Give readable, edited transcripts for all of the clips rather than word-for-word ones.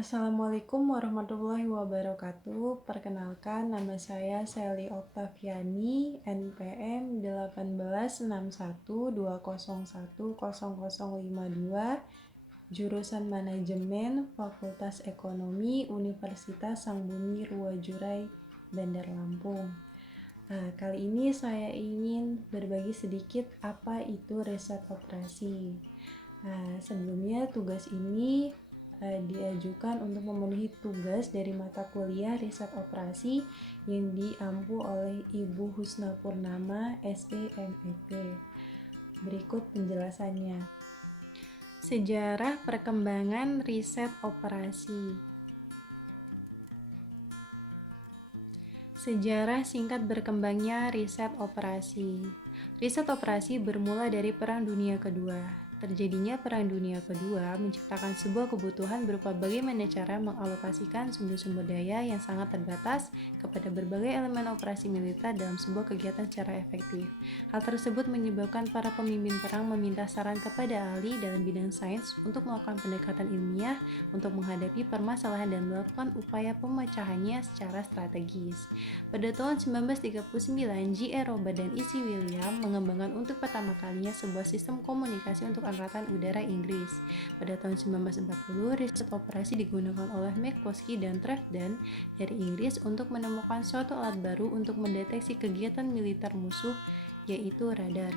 Assalamualaikum warahmatullahi wabarakatuh. Perkenalkan, nama saya Sally Oktaviani, NPM 186120100052, jurusan Manajemen, Fakultas Ekonomi, Universitas Sangbumi Ruwajurai, Bandar Lampung. Kali ini saya ingin berbagi sedikit apa itu riset operasi. Sebelumnya tugas ini diajukan untuk memenuhi tugas dari mata kuliah riset operasi yang diampu oleh Ibu Husna Purnama, SEMEP. Berikut penjelasannya. Sejarah perkembangan riset operasi. Sejarah singkat berkembangnya riset operasi. Riset operasi bermula dari Perang Dunia Kedua. Terjadinya Perang Dunia Kedua menciptakan sebuah kebutuhan berupa bagaimana cara mengalokasikan sumber-sumber daya yang sangat terbatas kepada berbagai elemen operasi militer dalam sebuah kegiatan secara efektif. Hal tersebut menyebabkan para pemimpin perang meminta saran kepada ahli dalam bidang sains untuk melakukan pendekatan ilmiah untuk menghadapi permasalahan dan melakukan upaya pemecahannya secara strategis. Pada tahun 1939, J.R. Robert dan E.C. William mengembangkan untuk pertama kalinya sebuah sistem komunikasi untuk Angkatan Udara Inggris. Pada tahun 1940, riset operasi digunakan oleh McCloskey dan Trefden dari Inggris untuk menemukan suatu alat baru untuk mendeteksi kegiatan militer musuh, yaitu radar.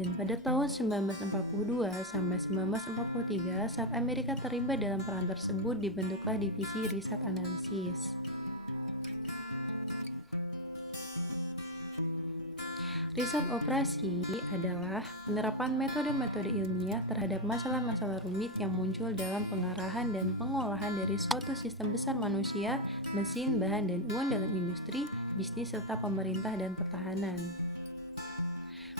Dan pada tahun 1942 sampai 1943, saat Amerika terlibat dalam perang tersebut, dibentuklah Divisi Riset Analisis. Riset operasi adalah penerapan metode-metode ilmiah terhadap masalah-masalah rumit yang muncul dalam pengarahan dan pengolahan dari suatu sistem besar manusia, mesin, bahan, dan uang dalam industri, bisnis, serta pemerintah dan pertahanan.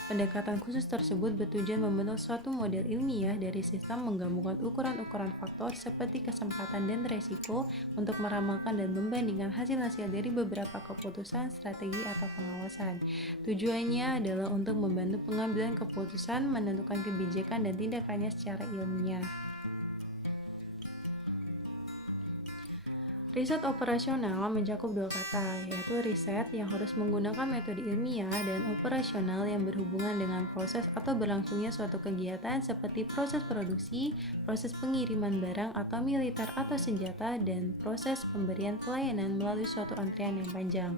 Pendekatan khusus tersebut bertujuan membentuk suatu model ilmiah dari sistem menggabungkan ukuran-ukuran faktor seperti kesempatan dan resiko untuk meramalkan dan membandingkan hasil-hasil dari beberapa keputusan, strategi, atau pengawasan. Tujuannya adalah untuk membantu pengambilan keputusan, menentukan kebijakan dan tindakannya secara ilmiah. Riset operasional mencakup dua kata, yaitu riset yang harus menggunakan metode ilmiah dan operasional yang berhubungan dengan proses atau berlangsungnya suatu kegiatan seperti proses produksi, proses pengiriman barang atau militer atau senjata, dan proses pemberian pelayanan melalui suatu antrian yang panjang.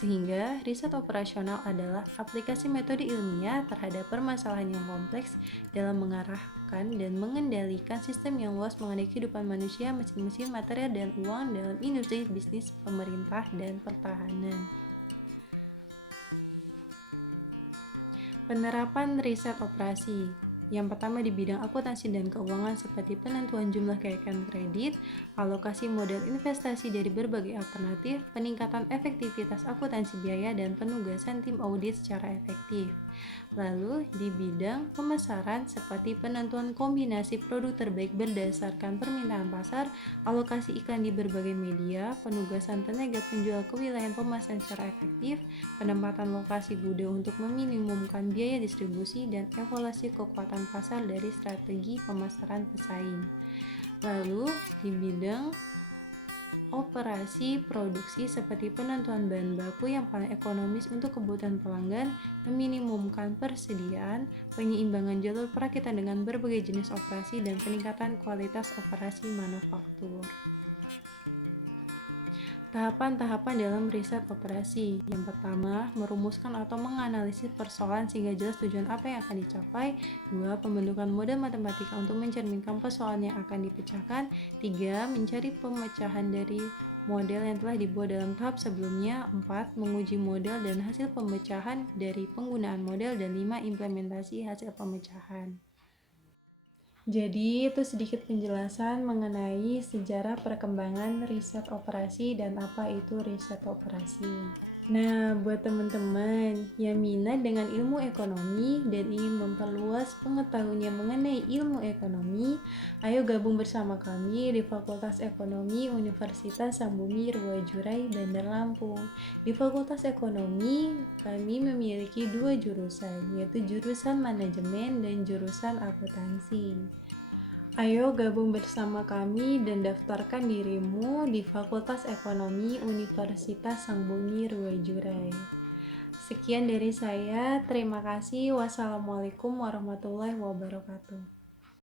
Sehingga riset operasional adalah aplikasi metode ilmiah terhadap permasalahan yang kompleks dalam mengarahkan dan mengendalikan sistem yang luas mengenai kehidupan manusia, mesin-mesin, material, dan uang dalam industri, bisnis, pemerintah, dan pertahanan. Penerapan riset operasi. Yang pertama di bidang akuntansi dan keuangan seperti penentuan jumlah kekayaan kredit, alokasi model investasi dari berbagai alternatif, peningkatan efektivitas akuntansi biaya, dan penugasan tim audit secara efektif. Lalu di bidang pemasaran seperti penentuan kombinasi produk terbaik berdasarkan permintaan pasar, alokasi iklan di berbagai media, penugasan tenaga penjual ke wilayah pemasaran secara efektif, penempatan lokasi gudang untuk meminimumkan biaya distribusi, dan evaluasi kekuatan pasar dari strategi pemasaran pesaing. Lalu di bidang operasi produksi seperti penentuan bahan baku yang paling ekonomis untuk kebutuhan pelanggan, meminimumkan persediaan, penyeimbangan jalur perakitan dengan berbagai jenis operasi, dan peningkatan kualitas operasi manufaktur. Tahapan-tahapan dalam riset operasi. Yang pertama, merumuskan atau menganalisis persoalan sehingga jelas tujuan apa yang akan dicapai. 2. Pembentukan model matematika untuk mencerminkan persoalan yang akan dipecahkan. 3. Mencari pemecahan dari model yang telah dibuat dalam tahap sebelumnya. 4. Menguji model dan hasil pemecahan dari penggunaan model. Dan 5. Implementasi hasil pemecahan. Jadi itu sedikit penjelasan mengenai sejarah perkembangan riset operasi dan apa itu riset operasi. Nah, buat teman-teman yang minat dengan ilmu ekonomi dan ingin memperluas pengetahuannya mengenai ilmu ekonomi, ayo gabung bersama kami di Fakultas Ekonomi Universitas Sangbumi Ruwajurai, Bandar Lampung. Di Fakultas Ekonomi, kami memiliki dua jurusan, yaitu jurusan Manajemen dan jurusan Akuntansi. Ayo gabung bersama kami dan daftarkan dirimu di Fakultas Ekonomi Universitas Sangbumi Ruwajurai. Sekian dari saya, terima kasih. Wassalamualaikum warahmatullahi wabarakatuh.